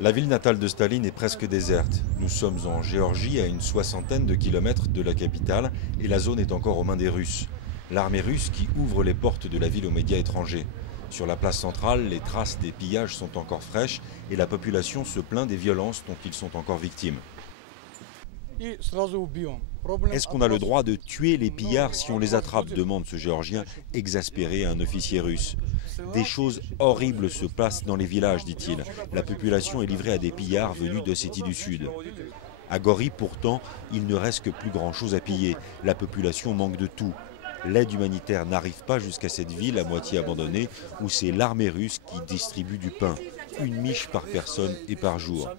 La ville natale de Staline est presque déserte. Nous sommes en Géorgie, à une soixantaine de kilomètres de la capitale, et la zone est encore aux mains des Russes. L'armée russe qui ouvre les portes de la ville aux médias étrangers. Sur la place centrale, les traces des pillages sont encore fraîches et la population se plaint des violences dont ils sont encore victimes. Est-ce qu'on a le droit de tuer les pillards si on les attrape, demande ce Géorgien exaspéré à un officier russe. Des choses horribles se passent dans les villages, dit-il. La population est livrée à des pillards venus d'Ossétie du Sud. À Gori, pourtant, il ne reste que plus grand-chose à piller. La population manque de tout. L'aide humanitaire n'arrive pas jusqu'à cette ville à moitié abandonnée où c'est l'armée russe qui distribue du pain. Une miche par personne et par jour.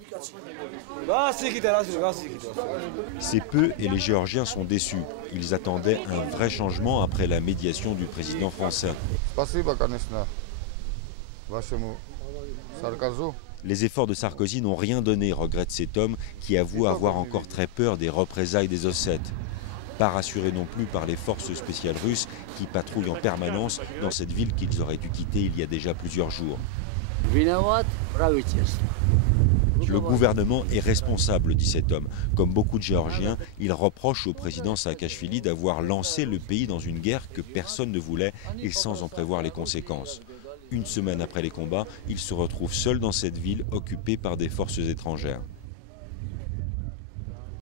C'est peu et les Géorgiens sont déçus. Ils attendaient un vrai changement après la médiation du président français. Les efforts de Sarkozy n'ont rien donné, regrette cet homme qui avoue avoir encore très peur des représailles des Ossètes. Pas rassuré non plus par les forces spéciales russes qui patrouillent en permanence dans cette ville qu'ils auraient dû quitter il y a déjà plusieurs jours. Le gouvernement est responsable, dit cet homme. Comme beaucoup de Géorgiens, il reproche au président Saakachvili d'avoir lancé le pays dans une guerre que personne ne voulait et sans en prévoir les conséquences. Une semaine après les combats, il se retrouve seul dans cette ville occupée par des forces étrangères.